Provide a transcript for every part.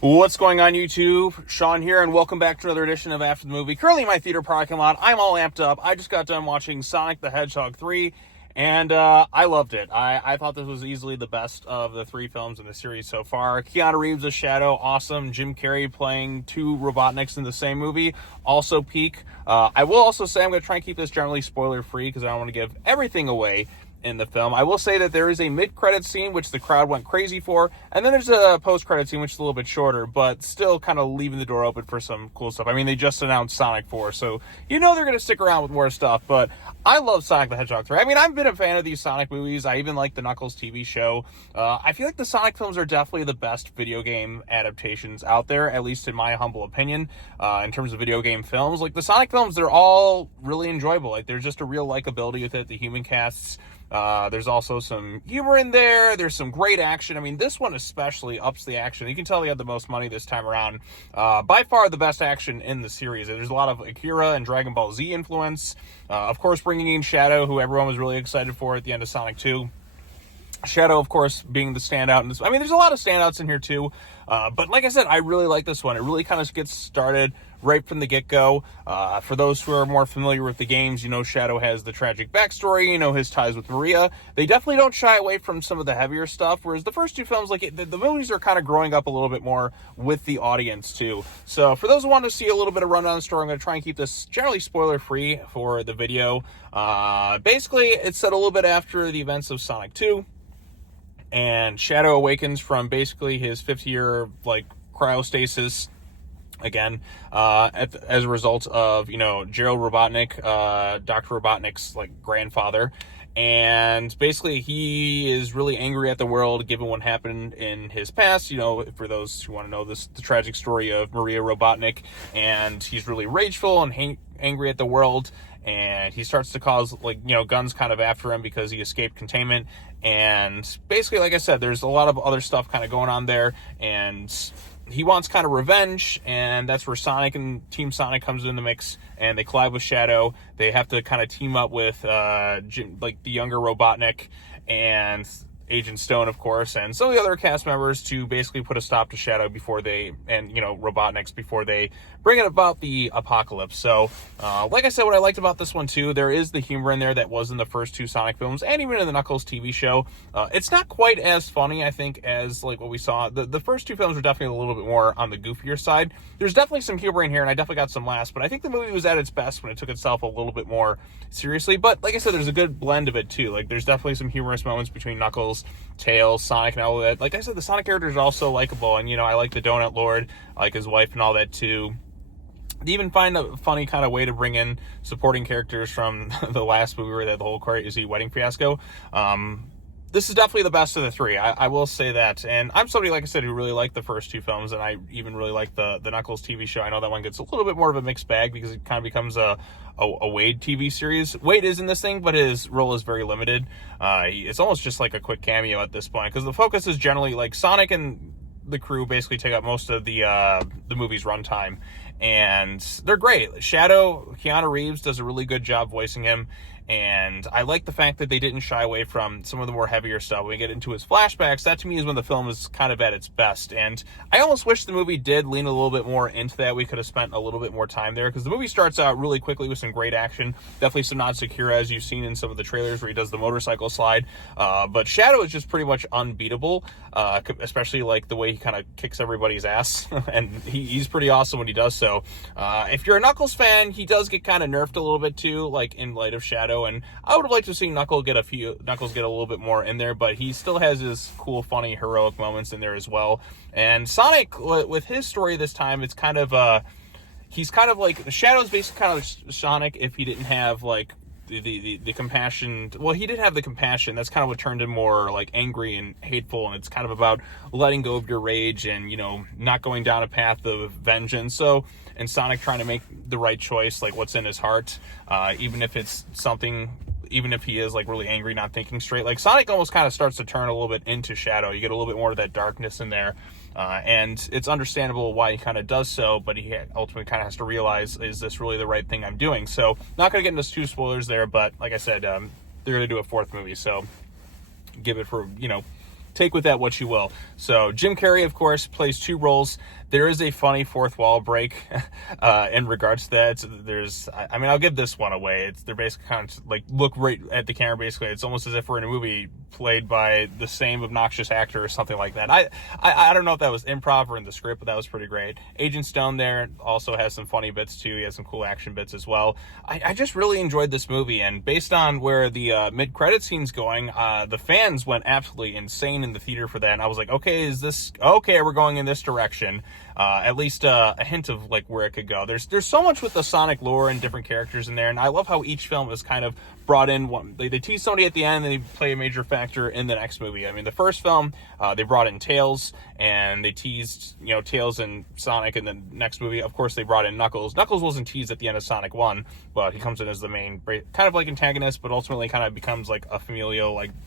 What's going on, YouTube? Sean here, and welcome back to another edition of After the Movie. Currently in my theater parking lot. I'm all amped up. I just got done watching Sonic the Hedgehog 3, and I loved it. I thought this was easily the best of the three films in the series so far. Keanu Reeves as Shadow, awesome. Jim Carrey playing two Robotniks in the same movie, also peak. I will also say I'm going to try and keep this generally spoiler-free because I don't want to give everything away in the film. I will say that there is a mid-credit scene which the crowd went crazy for, and then there's a post-credit scene which is a little bit shorter, but still kind of leaving the door open for some cool stuff. I mean, they just announced Sonic 4, so you know they're going to stick around with more stuff, but I love Sonic the Hedgehog 3. I mean, I've been a fan of these Sonic movies. I even like the Knuckles TV show. I feel like the Sonic films are definitely the best video game adaptations out there, at least in my humble opinion, in terms of video game films. Like, the Sonic films, they're all really enjoyable. Like, there's just a real likability with it. The human casts, there's also some humor in there. There's some great action. I mean, this one especially ups the action. You can tell they had the most money this time around. By far the best action in the series. There's a lot of Akira and Dragon Ball Z influence. Of course, bringing in Shadow, who everyone was really excited for at the end of Sonic 2. Shadow, of course, being the standout in this. I mean, there's a lot of standouts in here, too. But like I said, I really like this one. It really kind of gets started right from the get-go. For those who are more familiar with the games, you know Shadow has the tragic backstory, you know his ties with Maria. They definitely don't shy away from some of the heavier stuff, whereas the first two films, like the movies are kind of growing up a little bit more with the audience, too. So for those who want to see a little bit of rundown of the story, I'm going to try and keep this generally spoiler-free for the video. Basically, it's set a little bit after the events of Sonic 2. And Shadow awakens from basically his 50-year, cryostasis again, as a result of, Gerald Robotnik, Dr. Robotnik's, grandfather. And basically he is really angry at the world given what happened in his past, for those who want to know the tragic story of Maria Robotnik. And he's really rageful and angry at the world. And he starts to cause, guns kind of after him because he escaped containment. And basically, like I said, there's a lot of other stuff kind of going on there. And he wants kind of revenge. And that's where Sonic and Team Sonic comes in the mix. And they collide with Shadow. They have to kind of team up with, the younger Robotnik and Agent Stone, of course, and some of the other cast members to basically put a stop to Shadow Robotniks before they bring it about the apocalypse. So, like I said, what I liked about this one, too, there is the humor in there that was in the first two Sonic films, and even in the Knuckles TV show. It's not quite as funny, I think, as, what we saw. The first two films were definitely a little bit more on the goofier side. There's definitely some humor in here, and I definitely got some laughs, but I think the movie was at its best when it took itself a little bit more seriously. But, like I said, there's a good blend of it, too. There's definitely some humorous moments between Knuckles, Tails, Sonic, and all of that. Like I said, the Sonic characters are also likable, and, I like the Donut Lord, I like his wife and all that, too. They even find a funny kind of way to bring in supporting characters from the last movie where the whole crazy wedding fiasco. This is definitely the best of the three. I will say that. And I'm somebody, like I said, who really liked the first two films, and I even really like the Knuckles TV show. I know that one gets a little bit more of a mixed bag because it kind of becomes a Wade TV series. Wade is in this thing, but his role is very limited. It's almost just like a quick cameo at this point because the focus is generally Sonic and the crew basically take up most of the movie's runtime, and they're great. Shadow, Keanu Reeves does a really good job voicing him. And I like the fact that they didn't shy away from some of the more heavier stuff. When we get into his flashbacks, that to me is when the film is kind of at its best. And I almost wish the movie did lean a little bit more into that. We could have spent a little bit more time there because the movie starts out really quickly with some great action. Definitely some nods to Akira, as you've seen in some of the trailers where he does the motorcycle slide. But Shadow is just pretty much unbeatable, especially the way he kind of kicks everybody's ass. And he's pretty awesome when he does so. If you're a Knuckles fan, he does get kind of nerfed a little bit too, in light of Shadow. And I would have liked to see Knuckles get a little bit more in there, but he still has his cool, funny, heroic moments in there as well. And Sonic, with his story this time, it's kind of he's kind of Shadow's basically kind of Sonic if he didn't have the compassion. Well, he did have the compassion. That's kind of what turned him more angry and hateful, and it's kind of about letting go of your rage and not going down a path of vengeance. So, and Sonic trying to make the right choice, what's in his heart, even if it's something, even if he is really angry, not thinking straight. Sonic almost kind of starts to turn a little bit into Shadow. You get a little bit more of that darkness in there. And it's understandable why he kind of does so, but he ultimately kind of has to realize, is this really the right thing I'm doing? So, not going to get into too spoilers there, but like I said, they're going to do a fourth movie, so give it for, take with that what you will. So Jim Carrey, of course, plays two roles. There is a funny fourth wall break in regards to that. I mean, I'll give this one away. They're basically kind of like look right at the camera. Basically, it's almost as if we're in a movie played by the same obnoxious actor or something like that. I don't know if that was improv or in the script, but that was pretty great. Agent Stone there also has some funny bits too. He has some cool action bits as well. I just really enjoyed this movie, and based on where the mid-credit scene's going, the fans went absolutely insane in the theater for that. And I was like, okay, we're going in this direction. At least a hint of like where it could go. There's so much with the Sonic lore and different characters in there, and I love how each film is kind of brought in one. They tease somebody at the end, and they play a major factor in the next movie. I mean, the first film they brought in Tails, and they teased Tails and Sonic. In the next movie, of course, they brought in Knuckles. Knuckles wasn't teased at the end of Sonic 1, but he comes in as the main kind of like antagonist, but ultimately kind of becomes like a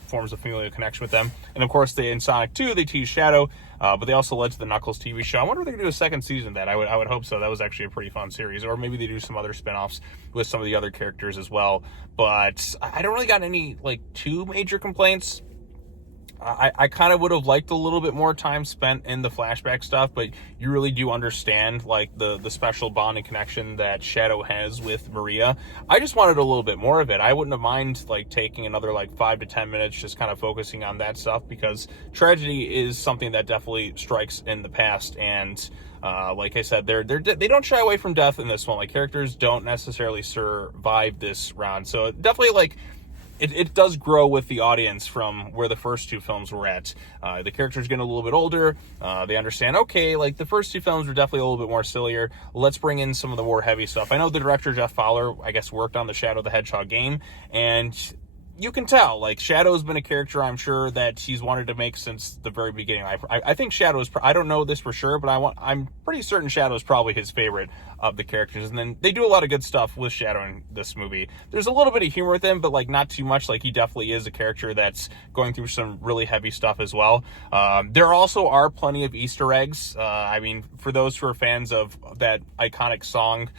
forms a familial connection with them. And of course, in Sonic 2 they teased Shadow. But they also led to the Knuckles TV show. I wonder if they're going to do a second season of that. I would hope so. That was actually a pretty fun series. Or maybe they do some other spinoffs with some of the other characters as well. But I don't really got any, too major complaints. I kind of would have liked a little bit more time spent in the flashback stuff, but you really do understand, the special bond and connection that Shadow has with Maria. I just wanted a little bit more of it. I wouldn't have mind, taking another, 5 to 10 minutes just kind of focusing on that stuff, because tragedy is something that definitely strikes in the past, and like I said, they don't shy away from death in this one. Characters don't necessarily survive this round, so definitely, It does grow with the audience from where the first two films were at. The characters getting a little bit older. They understand, okay, the first two films were definitely a little bit more sillier. Let's bring in some of the more heavy stuff. I know the director, Jeff Fowler, I guess, worked on the Shadow the Hedgehog game, and you can tell, Shadow's been a character I'm sure that he's wanted to make since the very beginning. I think Shadow's, I don't know this for sure, but I'm pretty certain Shadow's probably his favorite of the characters. And then they do a lot of good stuff with Shadow in this movie. There's a little bit of humor with him, but not too much. He definitely is a character that's going through some really heavy stuff as well. There also are plenty of Easter eggs. I mean, for those who are fans of that iconic song,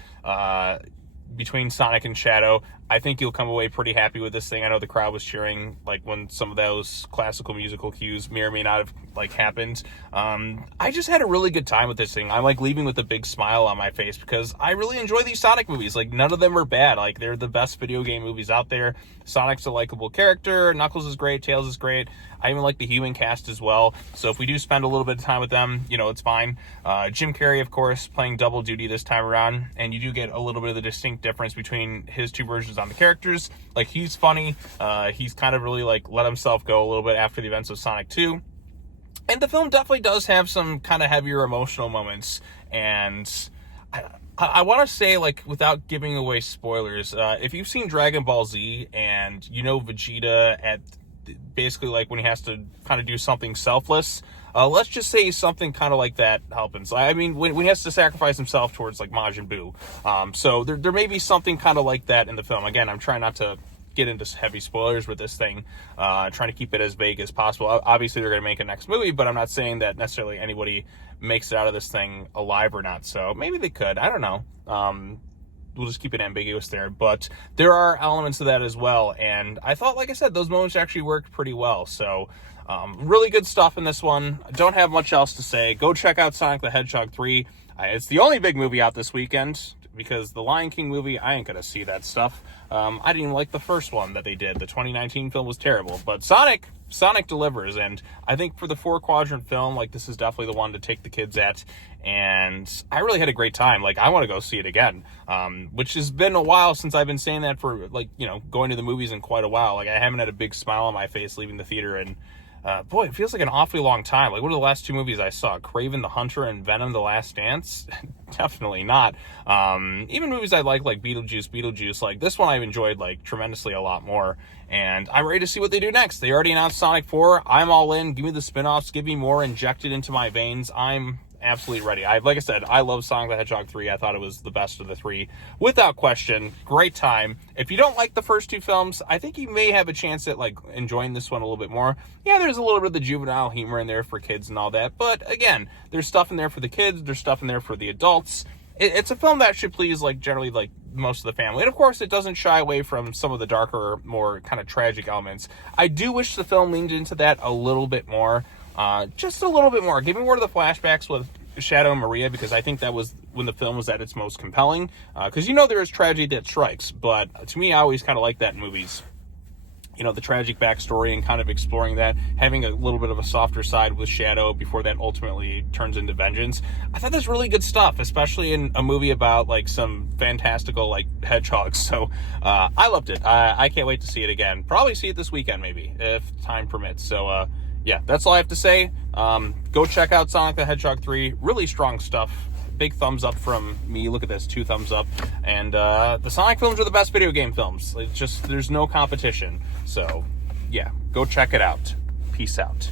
between Sonic and Shadow, I think you'll come away pretty happy with this thing. I know the crowd was cheering when some of those classical musical cues may or may not have happened. I just had a really good time with this thing. I'm leaving with a big smile on my face because I really enjoy these Sonic movies. None of them are bad. They're the best video game movies out there. Sonic's a likable character. Knuckles is great. Tails is great. I even like the human cast as well. So if we do spend a little bit of time with them, it's fine. Jim Carrey, of course, playing double duty this time around, and you do get a little bit of the distinct difference between his two versions on the characters. He's funny. He's kind of really let himself go a little bit after the events of Sonic 2. And the film definitely does have some kind of heavier emotional moments. And I want to say, without giving away spoilers, if you've seen Dragon Ball Z and Vegeta at basically when he has to kind of do something selfless, let's just say something kind of like that happens. I mean, when he has to sacrifice himself towards Majin Buu. So there may be something kind of like that in the film. Again, I'm trying not to get into heavy spoilers with this thing, trying to keep it as vague as possible. Obviously, they're going to make a next movie, but I'm not saying that necessarily anybody makes it out of this thing alive or not. So maybe they could. I don't know. We'll just keep it ambiguous there. But there are elements of that as well. And I thought, like I said, those moments actually worked pretty well. So really good stuff in this one. Don't have much else to say. Go check out Sonic the Hedgehog 3. It's the only big movie out this weekend, because the Lion King movie, I ain't gonna see that stuff. I didn't even like the first one that they did. The 2019 film was terrible. But Sonic delivers, and I think for the 4-quadrant film, this is definitely the one to take the kids at. And I really had a great time. I want to go see it again, which has been a while since I've been saying that for, going to the movies in quite a while. I haven't had a big smile on my face leaving the theater, and boy, it feels like an awfully long time. What are the last two movies I saw? Kraven the Hunter and Venom the Last Dance? Definitely not. Even movies I like Beetlejuice, this one I've enjoyed, tremendously a lot more. And I'm ready to see what they do next. They already announced Sonic 4. I'm all in. Give me the spin-offs. Give me more injected into my veins. I'm absolutely ready. Like I said, I love Sonic the Hedgehog 3. I thought it was the best of the three. Without question, great time. If you don't like the first two films, I think you may have a chance at enjoying this one a little bit more. Yeah, there's a little bit of the juvenile humor in there for kids and all that. But again, there's stuff in there for the kids. There's stuff in there for the adults. it's a film that should please, like, generally, like, most of the family. And of course, it doesn't shy away from some of the darker, more kind of tragic elements. I do wish the film leaned into that a little bit more. Just a little bit more. Give me more of the flashbacks with Shadow and Maria, because I think that was when the film was at its most compelling. Because there is tragedy that strikes, but to me, I always kind of like that in movies. The tragic backstory and kind of exploring that, having a little bit of a softer side with Shadow before that ultimately turns into vengeance. I thought that's really good stuff, especially in a movie about, like, some fantastical, like, hedgehogs. So I loved it. I can't wait to see it again. Probably see it this weekend, maybe, if time permits. So yeah, that's all I have to say. Go check out Sonic the Hedgehog 3. Really strong stuff. Big thumbs up from me. Look at this, 2 thumbs up. And the Sonic films are the best video game films. It's just, there's no competition. So yeah, go check it out. Peace out.